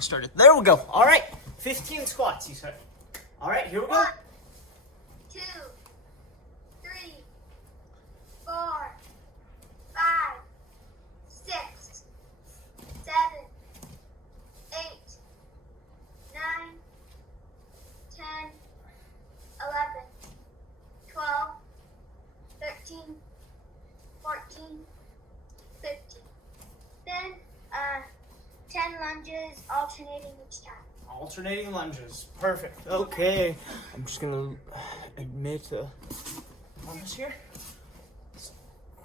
Started. There we go. All right. 15 squats, you said. All right, here we go. 1, 2, 3, 4, 5, 6, 7, 8, 9, 10, 11, 12, 13, 14, 15. Then 10 lunges alternating each time. Alternating lunges. Perfect. Okay. I'm just going to admit on this here.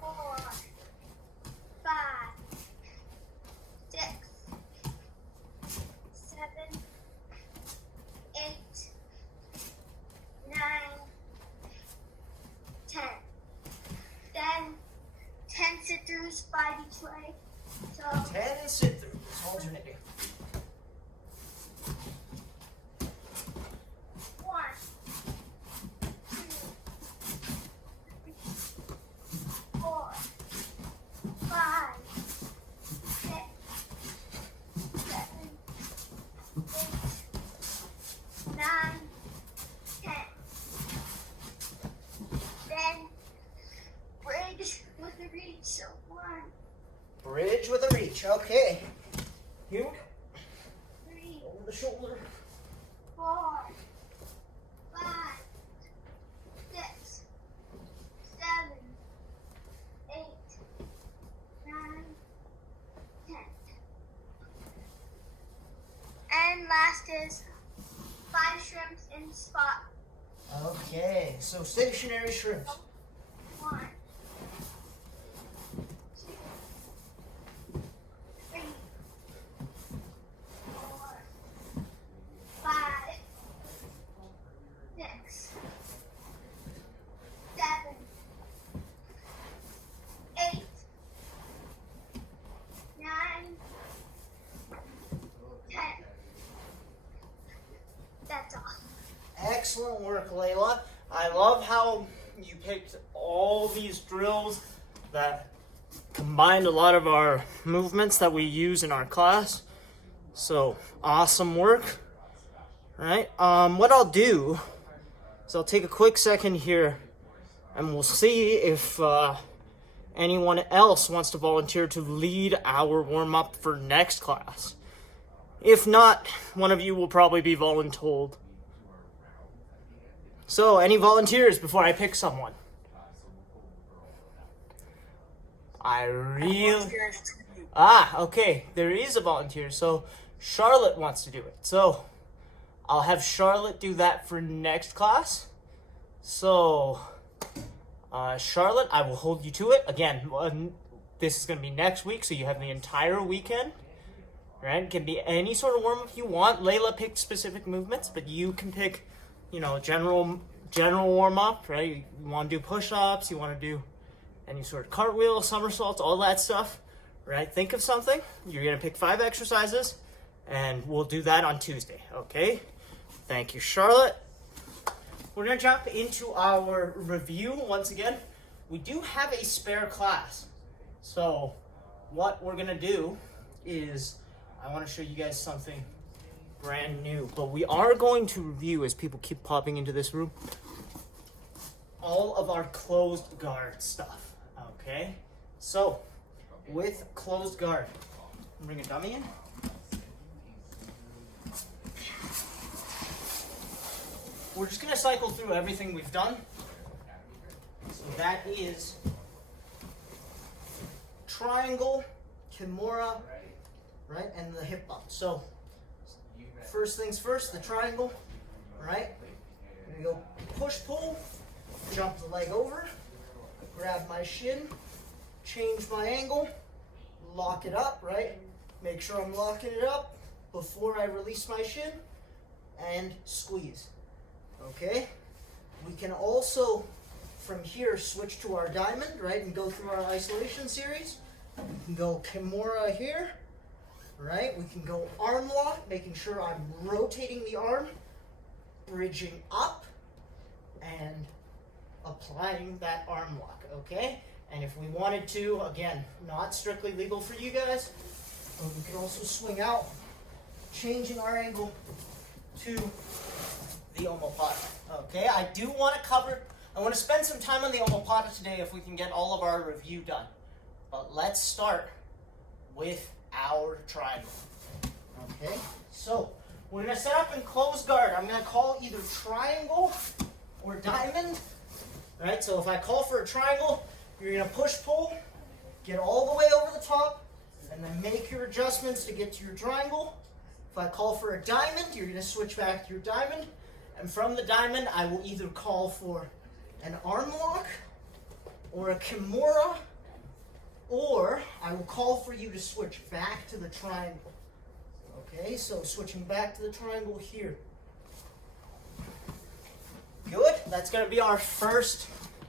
4, 5, 6, 7, 8, 9, 10. Then 10 sit-throughs, 5 each leg. So 10 sit-throughs. Alternating. 1, 2, 3, 4, 5, 6, 7, 8, 9, 10. Then bridge with the reach. So 1, Bridge with a reach. Okay. Here we go. 3, Over the shoulder. 4, 5, 6, 7, 8, 9, 10. And last is 5 shrimps in spot. Okay. So stationary shrimps. 1, 2, 3, 4, 5, 6, 7, 8, 9, 10. That's all. Excellent work, Layla. I love how you picked all these drills that combined a lot of our movements that we use in our class. So awesome work. All right. What I'll do is I'll take a quick second here and we'll see if anyone else wants to volunteer to lead our warm-up for next class. If not, one of you will probably be voluntold. So, any volunteers before I pick someone? Okay, there is a volunteer. So, Charlotte wants to do it. So, I'll have Charlotte do that for next class. So, Charlotte, I will hold you to it. Again, this is going to be next week, so you have the entire weekend. Right? It can be any sort of warm-up you want. Layla picked specific movements, but you can pick, general warm-up, right? You want to do push-ups, you want to do any sort of cartwheel, somersaults, all that stuff, right? Think of something. You're going to pick 5 exercises, and we'll do that on Tuesday, okay? Thank you, Charlotte. We're going to jump into our review once again. We do have a spare class. So what we're going to do is I want to show you guys something brand new. But we are going to review, as people keep popping into this room, all of our closed guard stuff, okay? So, with closed guard, bring a dummy in. We're just going to cycle through everything we've done. So that is triangle, kimura, right, and the hip bump. So, first things first, the triangle, right? I'm going to go push-pull, jump the leg over, grab my shin, change my angle, lock it up, right? Make sure I'm locking it up before I release my shin, and squeeze, okay? We can also, from here, switch to our diamond, right, and go through our isolation series. We can go kimura here, right? We can go arm lock, making sure I'm rotating the arm, bridging up, and applying that arm lock, okay? And if we wanted to, again, not strictly legal for you guys, but we could also swing out changing our angle to the omoplata. Okay, I want to spend some time on the omoplata today if we can get all of our review done. But let's start with our triangle. Okay, so we're going to set up in closed guard. I'm going to call either triangle or diamond. All right, so if I call for a triangle, you're going to push-pull, get all the way over the top, and then make your adjustments to get to your triangle. If I call for a diamond, you're going to switch back to your diamond. And from the diamond, I will either call for an arm lock or a kimura, or I will call for you to switch back to the triangle. Okay, so switching back to the triangle here. Good. That's going to be our first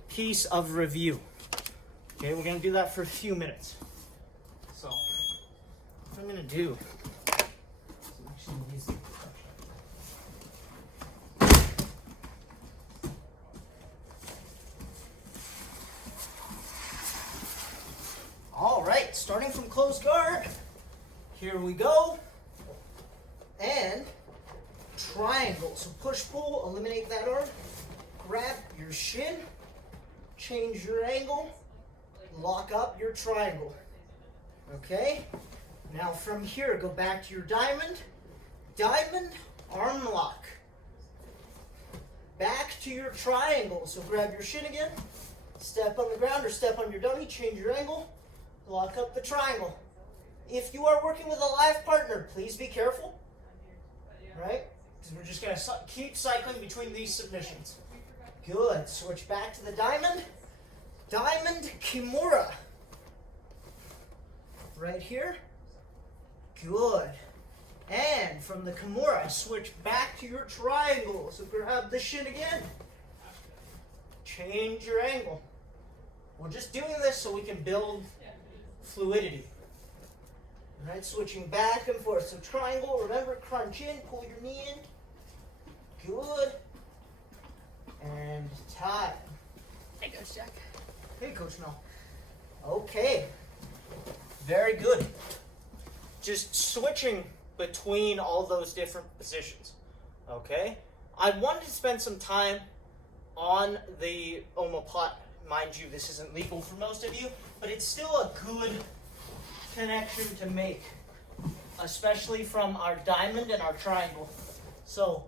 piece of review. Okay, we're going to do that for a few minutes. So, what I'm going to do is actually use the all right, starting from closed guard, here we go. And triangle. So push, pull, eliminate that arm, grab your shin, change your angle, lock up your triangle. Okay? Now from here, go back to your diamond, arm lock. Back to your triangle. So grab your shin again, step on the ground or step on your dummy, change your angle, lock up the triangle. If you are working with a live partner, please be careful. Right? Because we're just going to keep cycling between these submissions. Good. Switch back to the diamond. Diamond kimura. Right here. Good. And from the kimura, switch back to your triangle. So grab the shin again. Change your angle. We're just doing this so we can build fluidity. All right, switching back and forth. So triangle, remember, crunch in, pull your knee in. Good. And tie. Hey, Coach Jack. Hey, Coach Mel. Okay. Very good. Just switching between all those different positions. Okay? I wanted to spend some time on the omoplata. Mind you, this isn't legal for most of you, but it's still a good connection to make, especially from our diamond and our triangle. So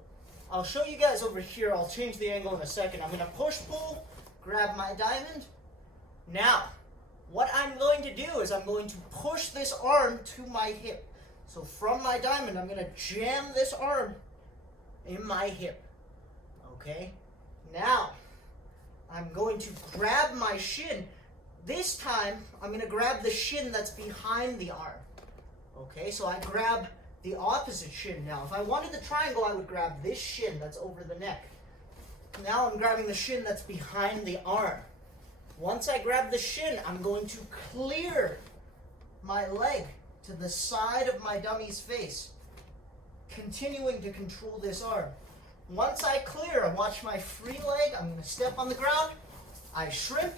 I'll show you guys over here. I'll change the angle in a second. I'm going to push pull, grab my diamond. Now, what I'm going to do is I'm going to push this arm to my hip. So from my diamond, I'm going to jam this arm in my hip. Okay? Now, I'm going to grab my shin. This time, I'm going to grab the shin that's behind the arm. Okay, so I grab the opposite shin now. If I wanted the triangle, I would grab this shin that's over the neck. Now I'm grabbing the shin that's behind the arm. Once I grab the shin, I'm going to clear my leg to the side of my dummy's face, continuing to control this arm. Once I clear, I watch my free leg. I'm going to step on the ground. I shrimp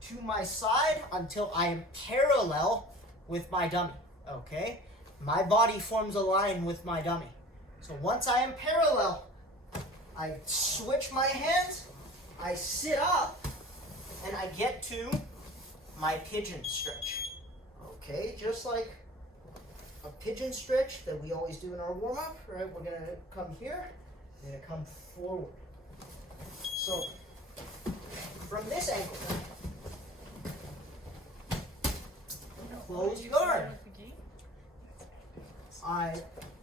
to my side until I am parallel with my dummy, okay? My body forms a line with my dummy. So once I am parallel, I switch my hands, I sit up, and I get to my pigeon stretch. Okay, just like a pigeon stretch that we always do in our warm-up, right? We're gonna come here, we're gonna come forward. So, from this angle, close guard. I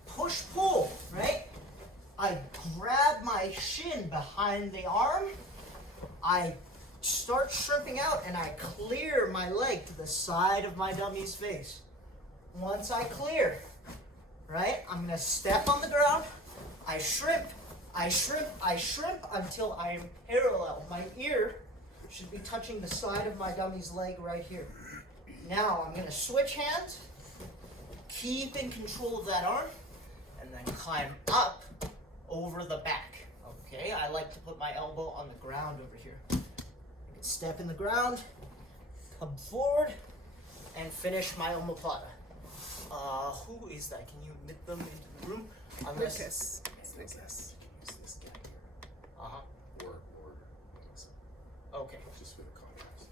push pull, right? I grab my shin behind the arm. I start shrimping out and I clear my leg to the side of my dummy's face. Once I clear, right, I'm going to step on the ground. I shrimp until I am parallel. My ear should be touching the side of my dummy's leg right here. Now I'm going to switch hands, keep in control of that arm, and then climb up over the back. Okay, I like to put my elbow on the ground over here. I can step in the ground, come forward, and finish my omoplata. Who is that? Can you admit them into the room? Unless... Lucas. It's Lucas. Use this guy here. Uh-huh. Or Okay. just for the contrast.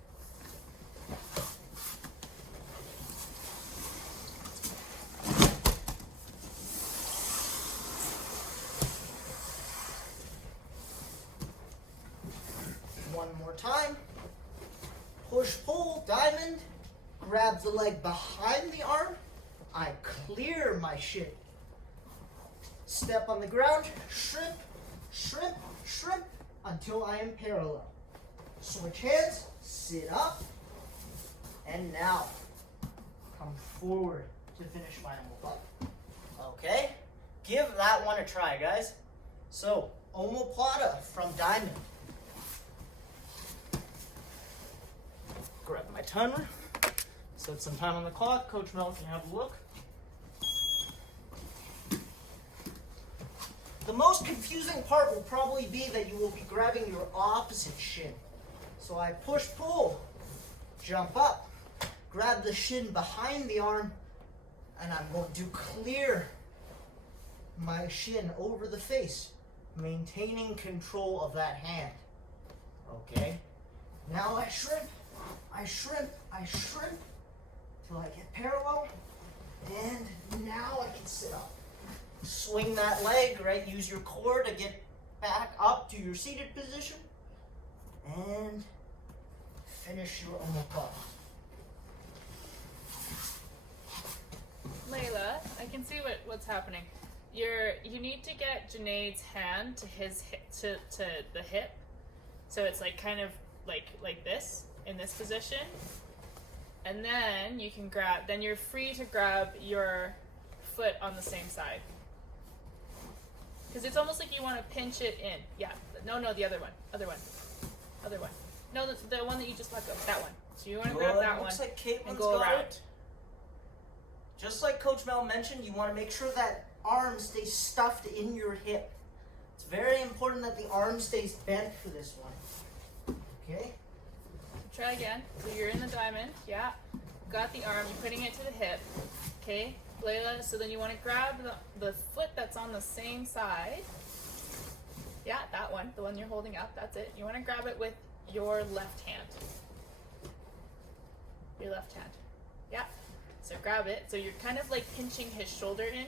One more time. Push, pull, diamond. Grab the leg behind the arm. I clear my shin. Step on the ground. Shrimp, shrimp, shrimp until I am parallel. Switch hands. Sit up. And now come forward to finish my omoplata. Okay? Give that one a try, guys. So, omoplata from diamond. Grab my timer. Set some time on the clock. Coach Mel can have a look. The most confusing part will probably be that you will be grabbing your opposite shin. So I push, pull, jump up, grab the shin behind the arm, and I'm going to clear my shin over the face, maintaining control of that hand. Okay? Now I shrimp, I shrimp, I shrimp, till I get parallel, and now I can sit up. Swing that leg, right? Use your core to get back up to your seated position, and finish your omoplata. Layla, I can see what's happening. You need to get Junaid's hand to his hip, to the hip, so it's like kind of like this in this position, and then you can grab. Then you're free to grab your foot on the same side, because it's almost like you want to pinch it in. Yeah, no, the other one. No, the one that you just let go. That one. So you want to grab that one Looks like Caitlin's and go got around. it. Just like Coach Mel mentioned, you want to make sure that arm stays stuffed in your hip. It's very important that the arm stays bent for this one. Okay? Try again. So you're in the diamond. Yeah. Got the arm. You're putting it to the hip. Okay, Layla. So then you want to grab the foot that's on the same side. Yeah, that one. The one you're holding up. That's it. You want to grab it with your left hand. Your left hand. Yeah. So grab it. So you're kind of like pinching his shoulder in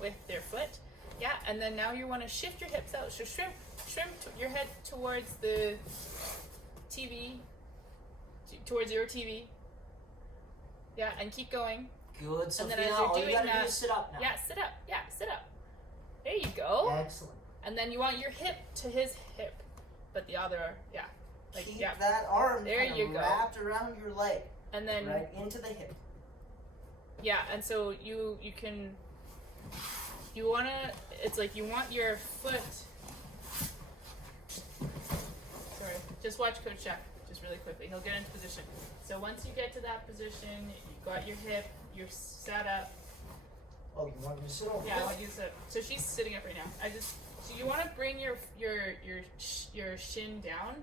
with your foot. Yeah. And then now you want to shift your hips out. So shrimp your head towards the TV. Towards your TV. Yeah. And keep going. Good, Sophia. And then as you're All you doing gotta do that, is sit up now. yeah, sit up. Yeah, sit up. There you go. Excellent. And then you want your hip to his hip, but the other, yeah, like Keep yeah. that arm There kind you of go. wrapped around your leg, And then right into the hip. yeah, and so you wanna. It's like you want your foot. Sorry, just watch Coach Jack. Just really quickly, he'll get into position. So once you get to that position, you got your hip, you're set up. Oh, you want me to sit over Yeah, I there? want you to sit up. So she's sitting up right now. So you want to bring your shin down.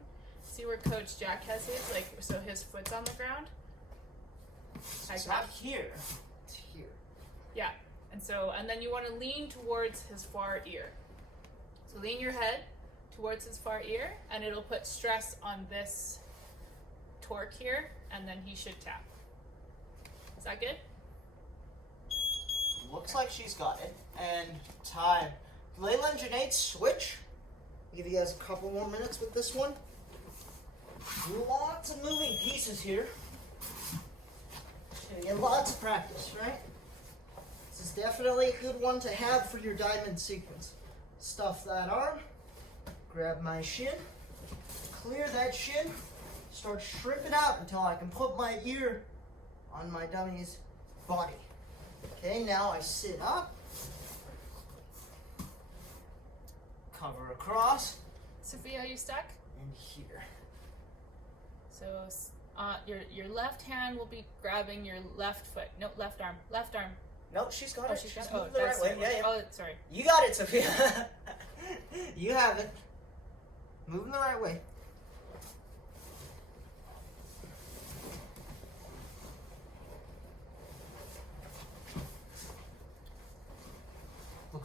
See where Coach Jack has his, like, so his foot's on the ground. It's not here. It's here. Yeah, and then you want to lean towards his far ear. So lean your head towards his far ear, and it'll put stress on this torque here, and then he should tap. Is that good? Looks like she's got it. And time. Layla and Junaid, switch. I'll give you guys a couple more minutes with this one. Lots of moving pieces here. And lots of practice, right? This is definitely a good one to have for your diamond sequence. Stuff that arm. Grab my shin. Clear that shin. Start shrimping out until I can put my ear on my dummy's body. Okay, now I sit up. Cover across. Sophia, are you stuck? And here. So your left hand will be grabbing your left foot. No, left arm. Left arm. Nope, she's got Oh, it. she's She's got. moving Oh, the that's right way. Yeah, yeah. Oh, sorry. You got it, Sophia. You have it. Moving the right way.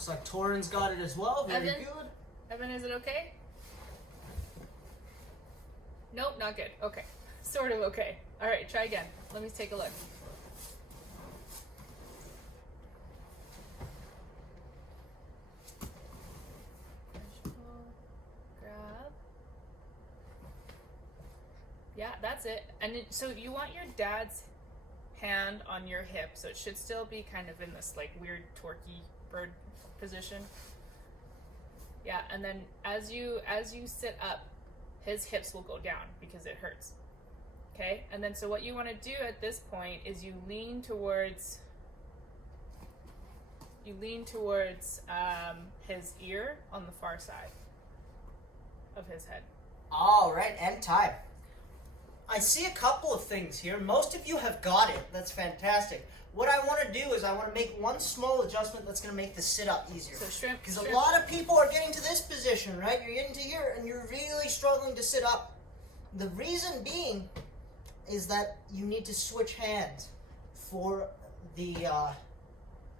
Looks like Torin's got it as well. Very Evan? good. Evan, is it okay? Nope, not good. Okay. Sort of okay. Alright, try again. Let me take a look. Push, pull, grab. Yeah, that's it. And so you want your dad's hand on your hip, so it should still be kind of in this like weird torquey bird position. Yeah, and then as you sit up, his hips will go down because it hurts. Okay, and then so what you want to do at this point is you lean towards his ear on the far side of his head. All right, and time. I see a couple of things here. Most of you have got it. That's fantastic. What I want to do is I want to make one small adjustment that's going to make the sit-up easier. So shrimp. Because a lot of people are getting to this position, right? You're getting to here, and you're really struggling to sit up. The reason being is that you need to switch hands for the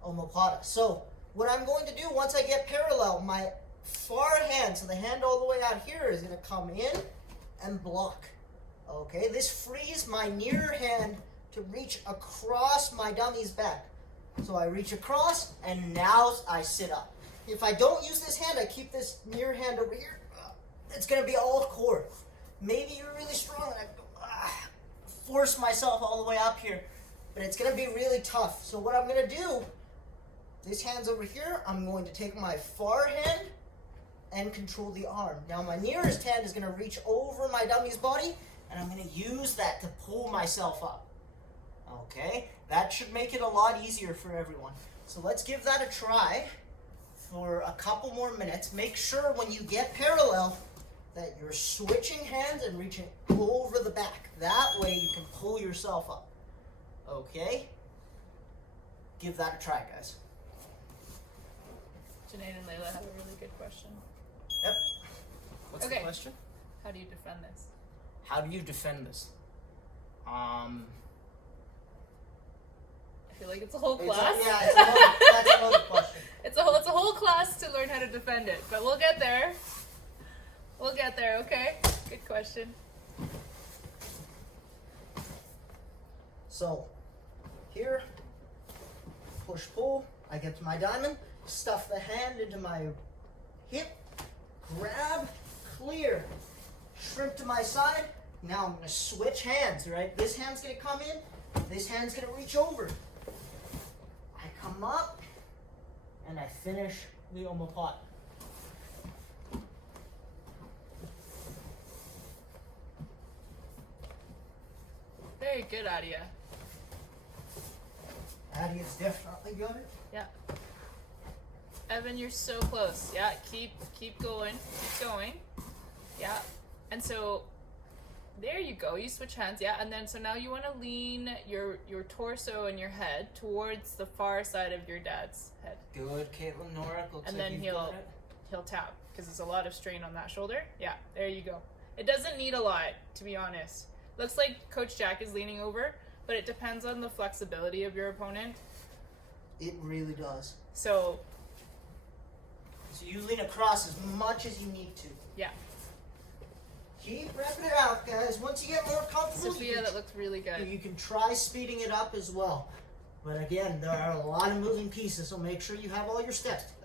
omoplata. So what I'm going to do once I get parallel, my far hand, so the hand all the way out here, is going to come in and block. Okay, this frees my near hand to reach across my dummy's back. So I reach across, and now I sit up. If I don't use this hand, I keep this near hand over here, it's going to be all core. Maybe you're really strong, and I force myself all the way up here, but it's going to be really tough. So what I'm going to do, this hand's over here, I'm going to take my far hand and control the arm. Now my nearest hand is going to reach over my dummy's body, and I'm going to use that to pull myself up. Okay, that should make it a lot easier for everyone. So let's give that a try for a couple more minutes. Make sure when you get parallel that you're switching hands and reaching over the back. That way you can pull yourself up. Okay? Give that a try, guys. Janae and Layla have a really good question. Yep. What's the Okay. question? How do you defend this? How do you defend this? I feel like it's a whole It's class. that's another question. It's a whole class to learn how to defend it, but we'll get there. We'll get there, okay? Good question. So, here, push pull, I get to my diamond, stuff the hand into my hip, grab, clear, shrimp to my side. Now I'm going to switch hands, right? This hand's going to come in, this hand's going to reach over. I come up, and I finish the omoplata. Very good, Adia. Adia's definitely got it. Yeah. Evan, you're so close. Yeah, keep going. Keep going. Yeah. And so there you go. You switch hands. Yeah. And then so now you want to lean your torso and your head towards the far side of your dad's head. Good, Caitlin Norick. Looks And like then you've got it. he'll tap because there's a lot of strain on that shoulder. Yeah, there you go. It doesn't need a lot, to be honest. Looks like Coach Jack is leaning over, but it depends on the flexibility of your opponent. It really does. So you lean across as much as you need to. yeah, Keep wrapping it out, guys. Once you get more comfortable, Sophia, that looks really good. you can try speeding it up as well. But again, there are a lot of moving pieces, so make sure you have all your steps together.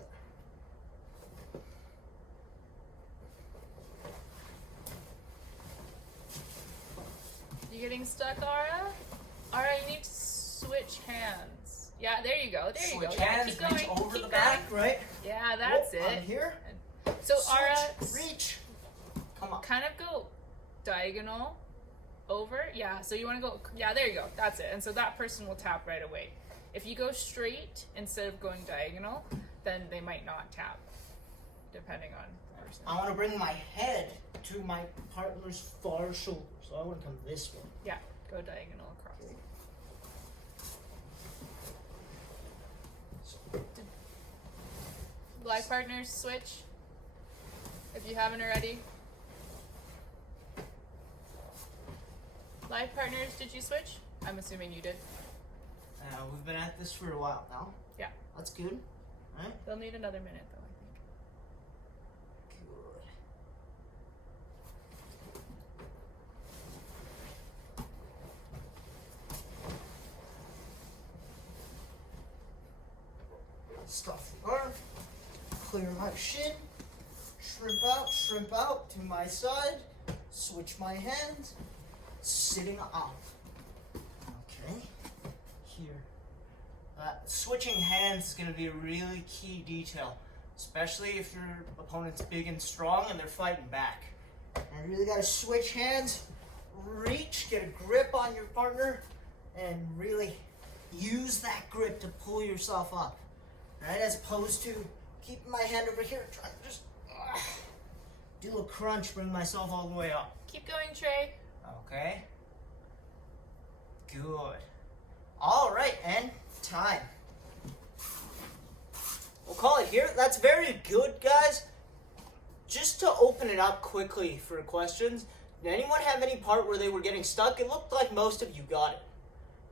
You getting stuck, Ara? Ara, you need to switch hands. Yeah, there you go. There you Switch go. Yeah, hands, keep going. reach over keep the going. back, right? Yeah, that's Whoop, it. I'm here. So Switch, Ara, reach. Come on. kind of go diagonal over. Yeah, so you want to go, yeah, there you go. That's it. And so that person will tap right away. If you go straight instead of going diagonal, then they might not tap, depending on the person. I want to bring my head to my partner's far shoulder, so I want to come this way. Yeah, go diagonal across. Live partners, switch. If you haven't already. Live partners, did you switch? I'm assuming you did. We've been at this for a while now. Yeah. That's good. Right? They'll need another minute though, I think. Good. Stuff the arm. Clear my shin. Shrimp out to my side. Switch my hands. Sitting up. Okay. Here. Switching hands is going to be a really key detail, especially if your opponent's big and strong and they're fighting back. And you really got to switch hands, reach, get a grip on your partner, and really use that grip to pull yourself up, right? As opposed to keeping my hand over here, trying to just do a crunch, bring myself all the way up. Keep going, Trey. Okay. Good. All right, and time. We'll call it here. That's very good, guys. Just to open it up quickly for questions, did anyone have any part where they were getting stuck? It looked like most of you got it.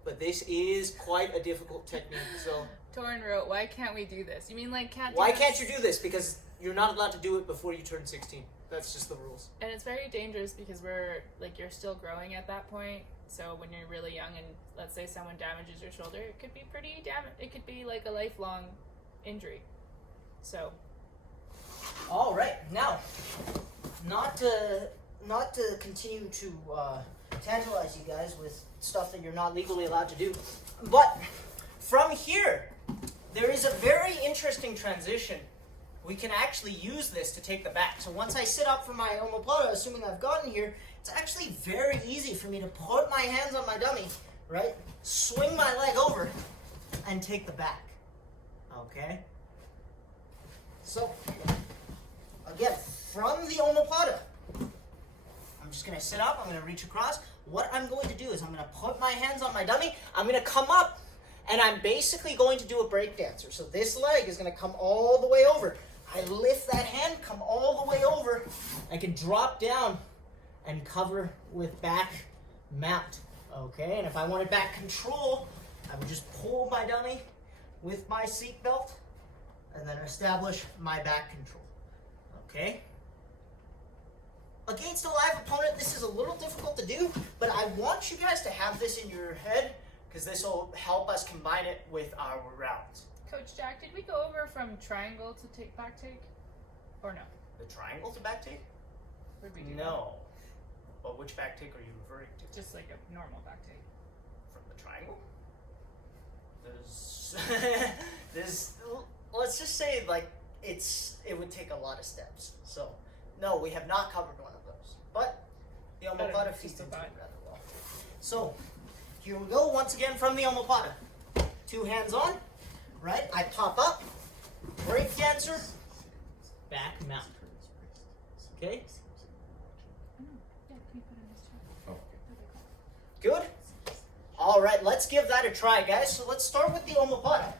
But this is quite a difficult technique, so... Torrin wrote, why can't we do this? You mean like can't Why can't you do this? Because you're not allowed to do it before you turn 16. That's just the rules. And it's very dangerous because you're still growing at that point. So when you're really young and let's say someone damages your shoulder, it could be it could be like a lifelong injury. So. All right, now, not to continue to tantalize you guys with stuff that you're not legally allowed to do, but from here, there is a very interesting transition. We can actually use this to take the back. So once I sit up for my omoplata, assuming I've gotten here, it's actually very easy for me to put my hands on my dummy, right? Swing my leg over and take the back. Okay? So, again, from the omoplata, I'm just going to sit up, I'm going to reach across. What I'm going to do is I'm going to put my hands on my dummy, I'm going to come up, and I'm basically going to do a break dancer. So this leg is going to come all the way over. I lift that hand, come all the way over. I can drop down and cover with back mount. Okay, and if I wanted back control, I would just pull my dummy with my seat belt and then establish my back control. Okay? Against a live opponent, this is a little difficult to do, but I want you guys to have this in your head because this will help us combine it with our rounds. Coach Jack, did we go over from triangle to back take? Or no? The triangle to back take? Or did we do No. But which back take are you referring to? that? Just like a normal back take. From the triangle? There's let's just say like it would take a lot of steps. So no, we have not covered one of those. But the omoplata feeds into it rather well. So here we go once again from the omoplata. 2 hands on, right? I pop up, break dancer, back mount. Okay? Yeah, can you put it in this chair? Good? All right, let's give that a try, guys. So let's start with the omoplata.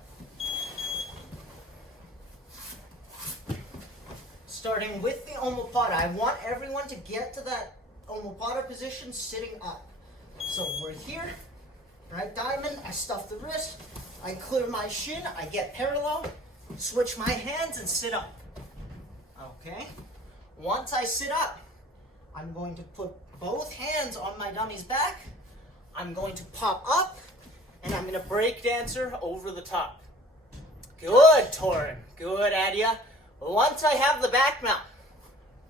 Starting with the omoplata, I want everyone to get to that omoplata position sitting up. So we're here, right diamond, I stuff the wrist, I clear my shin, I get parallel, switch my hands and sit up. Okay? Once I sit up, I'm going to put both hands on my dummy's back. I'm going to pop up, and I'm going to break dancer over the top. Good, Torrin. Good, Adia. Once I have the back mount,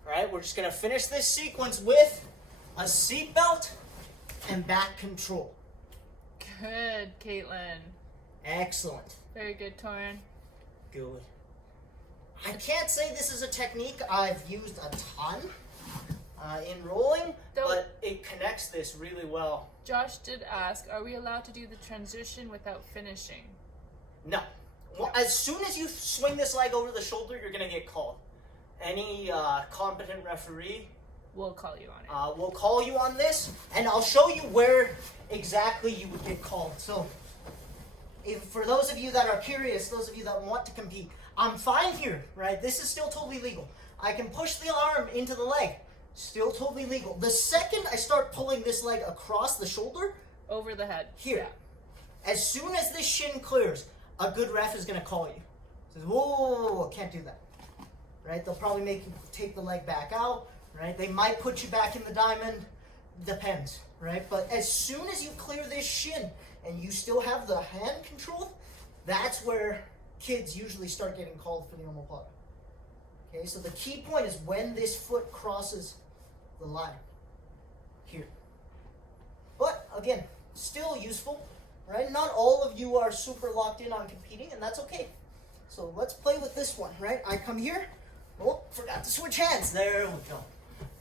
right, we're just going to finish this sequence with a seatbelt and back control. Good, Caitlin. Excellent. Very good, Torrin. Good. I can't say this is a technique I've used a ton in rolling, but it connects this really well. Josh did ask, are we allowed to do the transition without finishing? No. Well, as soon as you swing this leg over the shoulder, you're going to get called. Any competent referee We'll call you on it. will call you on this, and I'll show you where exactly you would get called. So, for those of you that are curious, those of you that want to compete, I'm fine here, right? This is still totally legal. I can push the arm into the leg. Still totally legal. The second I start pulling this leg across the shoulder, Over the head. here, as soon as this shin clears, a good ref is going to call you. says, whoa, can't do that. Right? They'll probably make you take the leg back out. Right? They might put you back in the diamond. Depends. Right? But as soon as you clear this shin and you still have the hand control, that's where kids usually start getting called for the omoplata. Okay, so the key point is when this foot crosses the line. Here. But again, still useful, right? Not all of you are super locked in on competing, and that's okay. So let's play with this one, right? I come here. Oh, forgot to switch hands. There we go.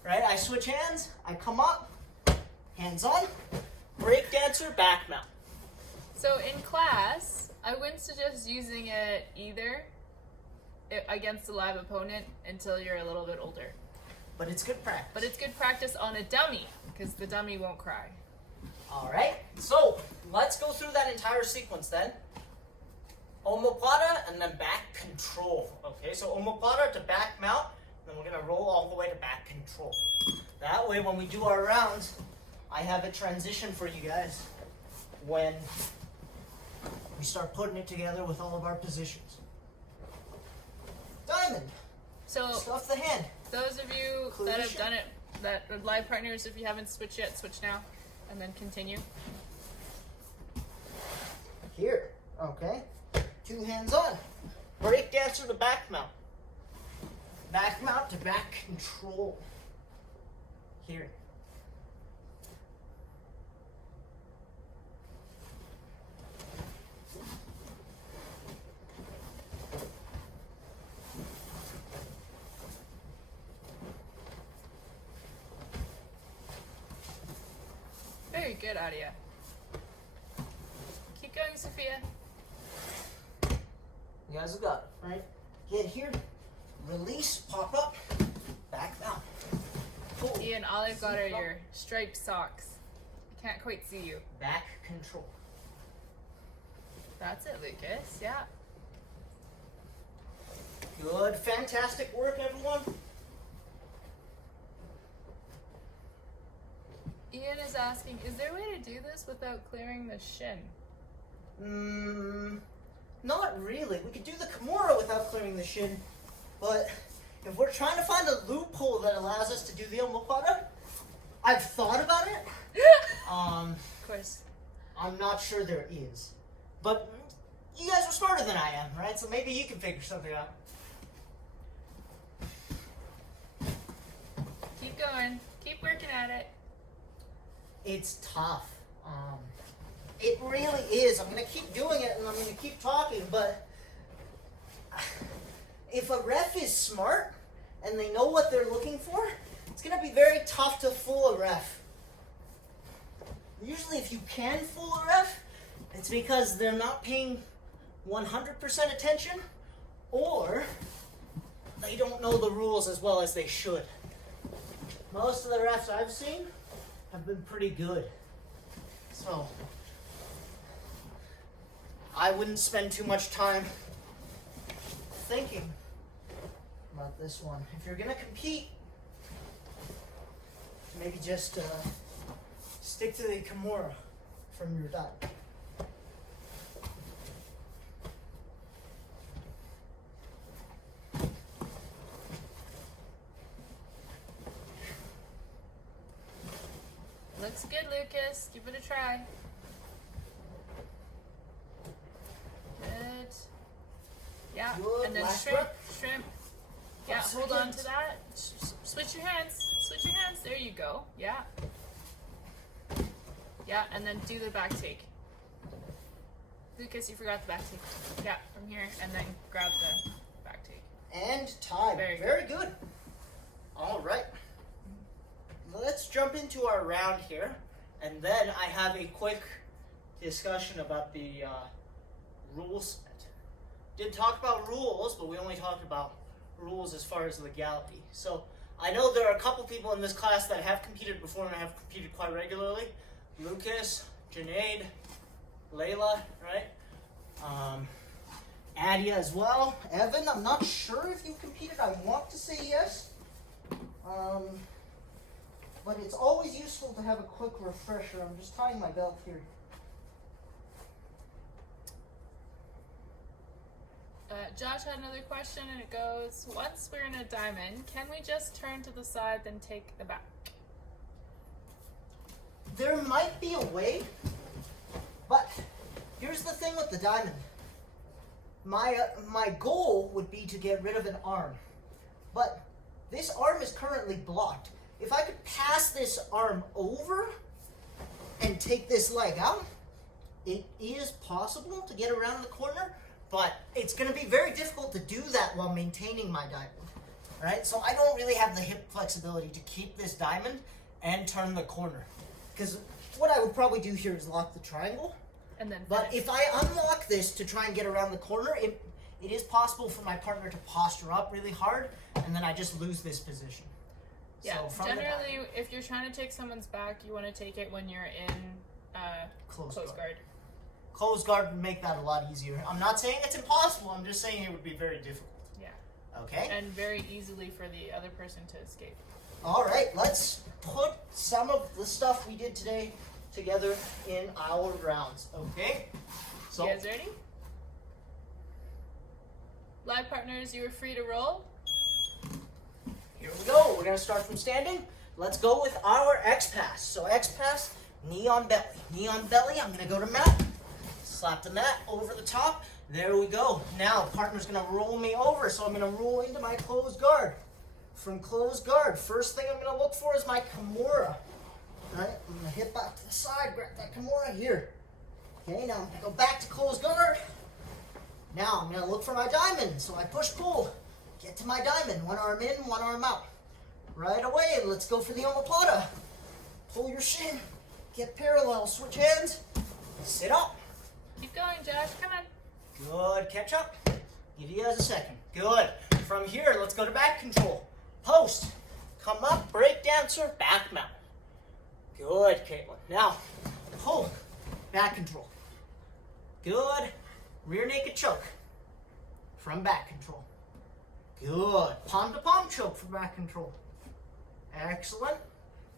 Right? I switch hands. I come up. Hands on. Break dancer, back mount. So in class, I wouldn't suggest using it either against a live opponent until you're a little bit older. But it's good practice. But it's good practice on a dummy, because the dummy won't cry. All right. So let's go through that entire sequence then. Omoplata and then back control. Okay, so omoplata to back mount, then we're gonna roll all the way to back control. That way, when we do our rounds, I have a transition for you guys when we start putting it together with all of our positions. Diamond. So Stuff the hand. those of you Clear that the have ship. done it, that are live partners, if you haven't switched yet, switch now, and then continue. Here. Okay. 2 hands on. Break dancer to back mount. Back mount to back control. Here. Very good, Adia. Keep going, Sophia. You guys have got it, right? Get here. Release, pop up, back mount. Pull. Ian, all I've got are your striped socks. I can't quite see you. Back control. That's it, Lucas. Yeah. Good, fantastic work, everyone. Ian is asking, is there a way to do this without clearing the shin? Not really. We could do the Kimura without clearing the shin, but if we're trying to find a loophole that allows us to do the omoplata, I've thought about it. Of course. I'm not sure there is, but you guys are smarter than I am, right? So maybe you can figure something out. Keep going. Keep working at it. It's tough. It really is. I'm going to keep doing it and I'm going to keep talking, but if a ref is smart and they know what they're looking for, it's going to be very tough to fool a ref. Usually if you can fool a ref, it's because they're not paying 100% attention or they don't know the rules as well as they should. Most of the refs I've seen have been pretty good. So I wouldn't spend too much time thinking about this one. If you're gonna compete, maybe just stick to the Kimura from your dive. Looks good, Lucas. Give it a try. Good. Yeah, Good. and then Last shrimp, rep. shrimp. Yeah, Up hold on seconds. to that. Switch your hands. Switch your hands. There you go. Yeah. Yeah, and then do the back take. Lucas, you forgot the back take. Yeah, from here, and then grab the back take. And time. Very good. All right. Let's jump into our round here, and then I have a quick discussion about the rules set. Did talk about rules, but we only talked about rules as far as legality. So I know there are a couple people in this class that have competed before and have competed quite regularly. Lucas, Junaid, Layla, right? Adia as well. Evan, I'm not sure if you competed. I want to say yes. But it's always useful to have a quick refresher. I'm just tying my belt here. Josh had another question, and it goes, once we're in a diamond, can we just turn to the side, then take the back? There might be a way, but here's the thing with the diamond. My goal would be to get rid of an arm, but this arm is currently blocked. If I could pass this arm over and take this leg out, it is possible to get around the corner, but it's going to be very difficult to do that while maintaining my diamond. All right, so I don't really have the hip flexibility to keep this diamond and turn the corner. Because what I would probably do here is lock the triangle. And then But finish. if I unlock this to try and get around the corner, it is possible for my partner to posture up really hard, and then I just lose this position. Yeah, So from the back, generally, if you're trying to take someone's back, you want to take it when you're in close close guard. Closed guard would make that a lot easier. I'm not saying it's impossible, I'm just saying it would be very difficult. Yeah. Okay? And very easily for the other person to escape. Alright, let's put some of the stuff we did today together in our rounds. Okay? So, You guys ready? Live partners, you are free to roll. here we go. We're going to start from standing. Let's go with our X pass. So X pass, knee on belly. Knee on belly, I'm going to go to mat. Slap the mat over the top. There we go. Now, partner's going to roll me over, so I'm going to roll into my closed guard. From closed guard, first thing I'm going to look for is my Kimura. Alright, I'm going to hit back to the side, grab that Kimura here. Okay, now I'm going to go back to closed guard. Now I'm going to look for my diamond, so I push-pull. Get to my diamond, one arm in, one arm out. Right away, let's go for the omoplata. Pull your shin, get parallel, switch hands, sit up. Keep going, Josh. Come on. Good, catch up. Give you guys a second. Good. From here, let's go to back control. Post. Come up, break dancer, back mount. Good, Caitlin. Now, pull. Back control. Good. Rear naked choke. From back control. Good. Palm to palm choke for back control. Excellent.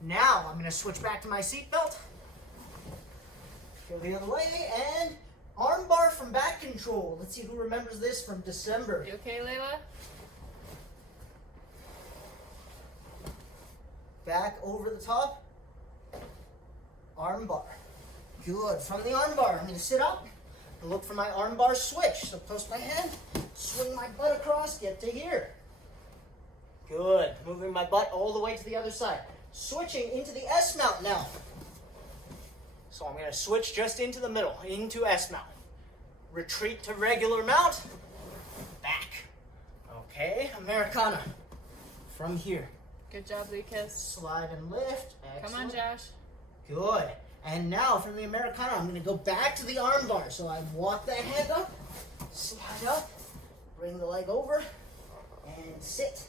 Now, I'm going to switch back to my seatbelt. Go the other way, and arm bar from back control. Let's see who remembers this from December. You okay, Layla? Back over the top. Arm bar. Good. From the arm bar, I'm going to sit up and look for my arm bar switch. So post my hand, swing my butt across, get to here. Good. Moving my butt all the way to the other side. Switching into the S mount now. So I'm going to switch just into the middle, into S mount. Retreat to regular mount. Back. Okay, Americana. From here. Good job, Lucas. Slide and lift. Excellent. Come on, Josh. Good. And now from the Americana, I'm going to go back to the arm bar. So I walk that hand up, slide up, bring the leg over, and sit.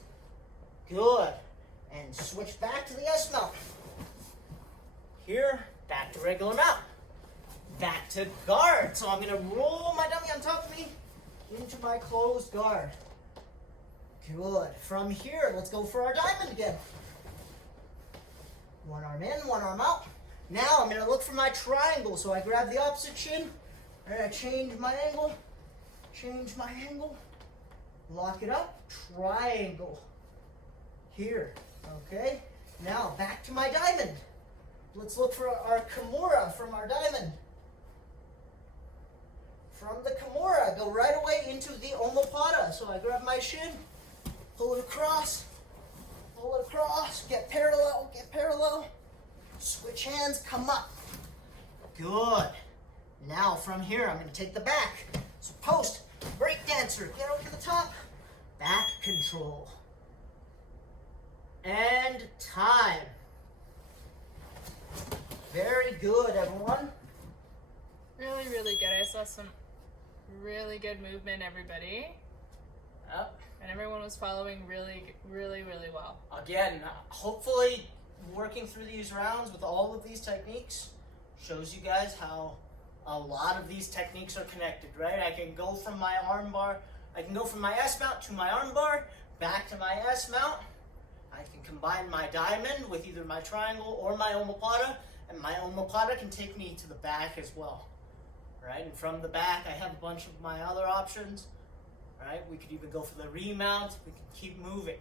Good. And switch back to the S mount. Here, back to regular mount. Back to guard. So I'm going to roll my dummy on top of me into my closed guard. Good. From here, let's go for our diamond again. One arm in, one arm out. Now I'm going to look for my triangle. So I grab the opposite shin. And I change my angle. Lock it up. Triangle. Here. Okay. Now back to my diamond. Let's look for our Kimura from our diamond. From the Kimura, go right away into the omoplata. So I grab my shin, pull it across, get parallel, switch hands, come up. Good. Now from here, I'm going to take the back. So post, break dancer, get over to the top, back control. And time. Very good, everyone. Really, really good. I saw some really good movement, everybody. Yep. And everyone was following really, really, really well. Again, hopefully working through these rounds with all of these techniques shows you guys how a lot of these techniques are connected, right? I can go from my arm bar, I can go from my S mount to my arm bar, back to my S mount. I can combine my diamond with either my triangle or my omoplata, and my omoplata can take me to the back as well, right? And from the back, I have a bunch of my other options. right? We could even go for the remount. We can keep moving,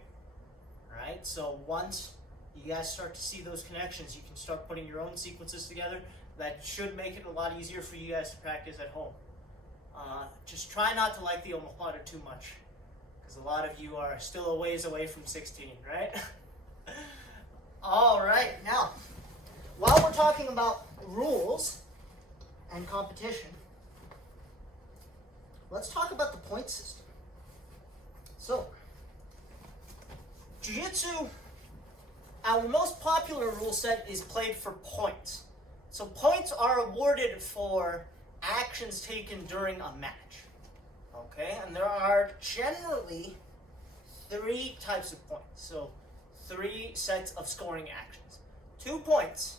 right? So once you guys start to see those connections, you can start putting your own sequences together. That should make it a lot easier for you guys to practice at home. Just try not to like the omoplata too much, because a lot of you are still a ways away from 16, right? All right, now, while we're talking about rules and competition, let's talk about the point system. So, Jiu-Jitsu, our most popular rule set is played for points. So points are awarded for actions taken during a match. Okay, and there are generally 3 types of points. So 3 sets of scoring actions. 2 points.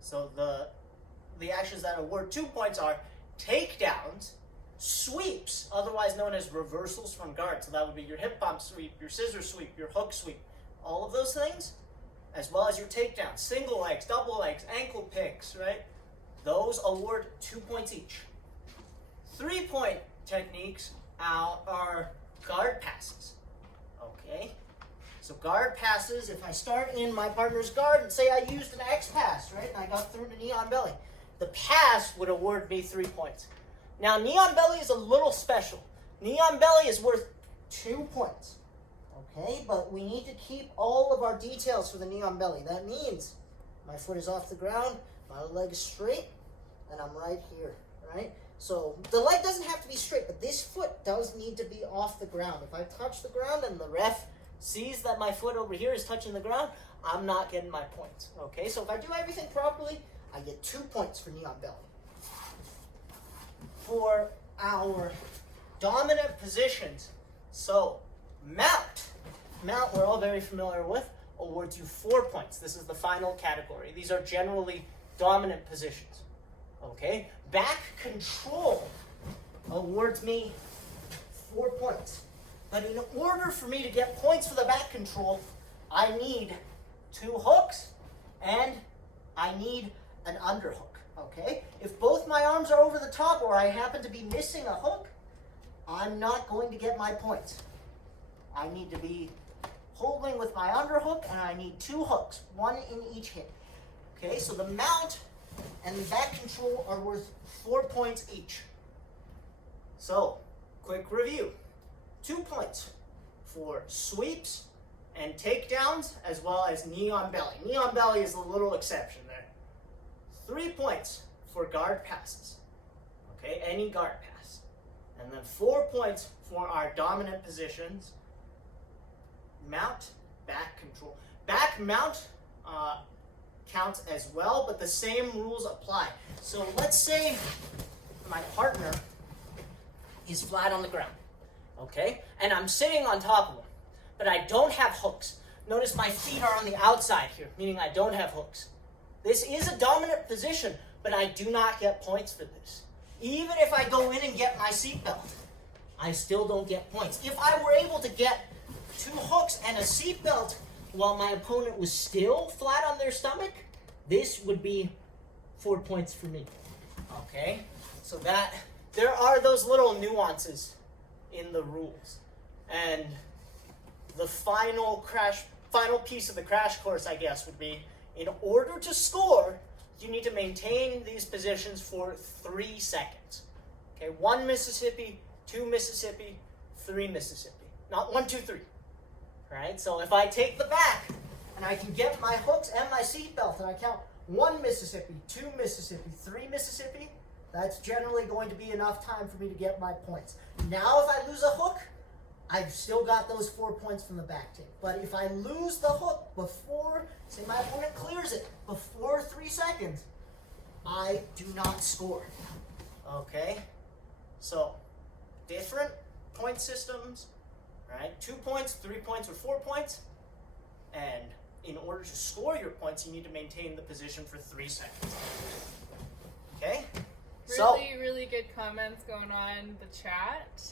So the actions that award 2 points are takedowns, sweeps, otherwise known as reversals from guard. So that would be your hip bump sweep, your scissor sweep, your hook sweep, all of those things, as well as your takedowns, single legs, double legs, ankle picks, right? Those award 2 points each. 3-point techniques are guard passes. Okay? So guard passes, if I start in my partner's guard and say I used an X pass, right? And I got through to knee on belly. The pass would award me 3 points. Now, knee on belly is a little special. Knee on belly is worth 2 points. Okay? But we need to keep all of our details for the knee on belly. That means my foot is off the ground, my leg is straight, and I'm right here, right? So the leg doesn't have to be straight, but this foot does need to be off the ground. If I touch the ground and the ref sees that my foot over here is touching the ground, I'm not getting my points, okay? So if I do everything properly, I get 2 points for knee on belly. For our dominant positions, so mount we're all very familiar with, awards you 4 points. This is the final category. These are generally dominant positions, okay? Back control awards me 4 points. But in order for me to get points for the back control, I need 2 hooks and I need an underhook, okay? If both my arms are over the top or I happen to be missing a hook, I'm not going to get my points. I need to be holding with my underhook and I need 2 hooks, 1 in each hip. Okay, so the mount and the back control are worth 4 points each. So, quick review. 2 points for sweeps and takedowns, as well as knee on belly. Knee on belly is a little exception there. 3 points for guard passes. Okay, any guard pass. And then 4 points for our dominant positions. Mount, back control. Back mount counts as well, but the same rules apply. So let's say my partner is flat on the ground, okay? And I'm sitting on top of him, but I don't have hooks. Notice my feet are on the outside here, meaning I don't have hooks. This is a dominant position, but I do not get points for this. Even if I go in and get my seatbelt, I still don't get points. If I were able to get 2 hooks and a seatbelt while my opponent was still flat on their stomach, this would be 4 points for me. Okay? So that, there are those little nuances in the rules. And the final piece of the crash course, I guess, would be, in order to score, you need to maintain these positions for 3 seconds. Okay, 1 Mississippi, 2 Mississippi, 3 Mississippi. Not 1, 2, 3. Right? So if I take the back and I can get my hooks and my seatbelt and I count 1 Mississippi, 2 Mississippi, 3 Mississippi, that's generally going to be enough time for me to get my points. Now if I lose a hook, I've still got those 4 points from the back take. But if I lose the hook before, say my opponent clears it, before 3 seconds, I do not score. Okay? So, different point systems, right? 2 points, 3 points, or 4 points. And in order to score your points, you need to maintain the position for 3 seconds. Okay? Really good comments going on in the chat.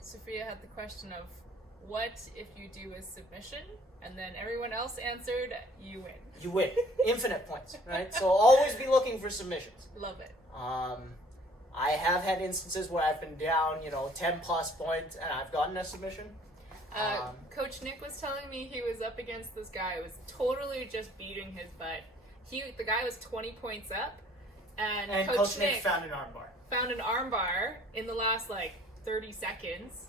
Sophia had the question of, what if you do a submission? And then everyone else answered, you win. You win. Infinite points, right? So always be looking for submissions. Love it. I have had instances where I've been down, 10 plus points, and I've gotten a submission. Coach Nick was telling me he was up against this guy who was totally just beating his butt. The guy was 20 points up, and Coach Nick found an armbar. Found an armbar in the last 30 seconds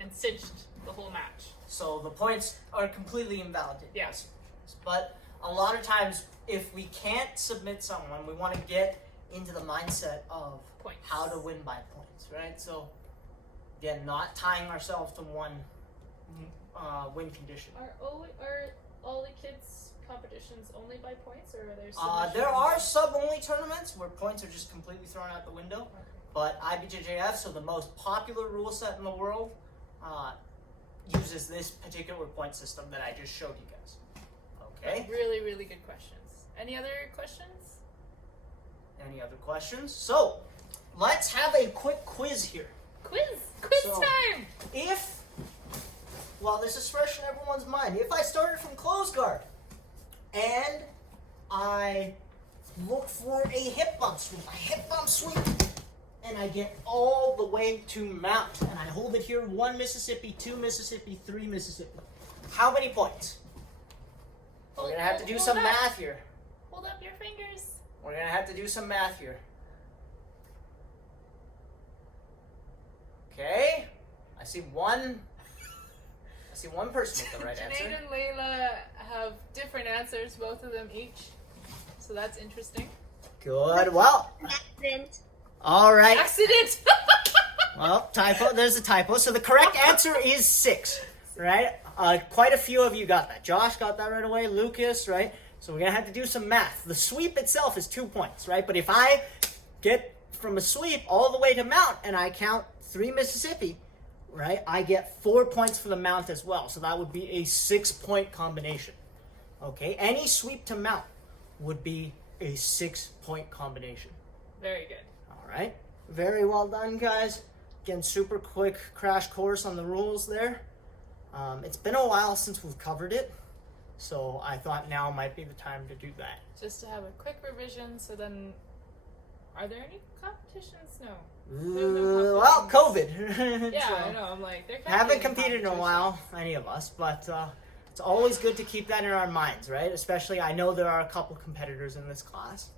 and cinched the whole match. So the points are completely invalidated. Yes. But a lot of times, if we can't submit someone, we want to get into the mindset of Points. how to win by points, right? So, again, not tying ourselves to one win condition. Are all the kids' competitions only by points, or are there There are sub-only tournaments where points are just completely thrown out the window. Okay. But IBJJF, so the most popular rule set in the world, uses this particular point system that I just showed you guys. Okay? Really, really good questions. Any other questions? Any other questions? So, let's have a quick quiz here. Quiz So- time! While this is fresh in everyone's mind, if I started from close guard and I look for a hip bump sweep, and I get all the way to mount, and I hold it here, 1 Mississippi, 2 Mississippi, 3 Mississippi. How many points? We're going to have to do some math here. Hold up your fingers. We're going to have to do some math here. Okay. I see one person with the right answer. Janaid and Layla have different answers, both of them each. So that's interesting. Good. Well, Accident. all right. Accident! Well, typo. There's a typo. So the correct answer is 6, right? Quite a few of you got that. Josh got that right away. Lucas, right? So we're going to have to do some math. The sweep itself is 2 points, right? But if I get from a sweep all the way to mount and I count 3 Mississippi, right, I get 4 points for the mount as well. So that would be a 6-point combination. Okay? Any sweep to mount would be a 6-point combination. Very good. All right. Very well done, guys. Again, super quick crash course on the rules there. It's been a while since we've covered it, so I thought now might be the time to do that. Just to have a quick revision, so then... Are there any competitions? No. Well, COVID. Yeah, So, I know. I'm like, there haven't competed in a while, any of us, but it's always good to keep that in our minds, right? Especially, I know there are a couple competitors in this class,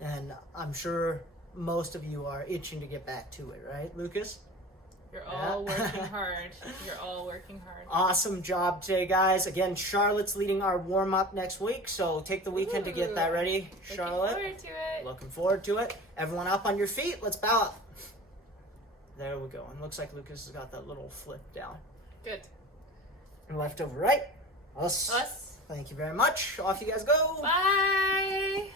and I'm sure most of you are itching to get back to it, right, Lucas? You're all working hard. You're all working hard. Awesome job today, guys. Again, Charlotte's leading our warm-up next week, so take the weekend to get that ready, Charlotte. Looking forward to it. Looking forward to it. Everyone up on your feet. Let's bow up. There we go. And looks like Lucas has got that little flip down. Good. And left over right. Us. Us. Thank you very much. Off you guys go. Bye.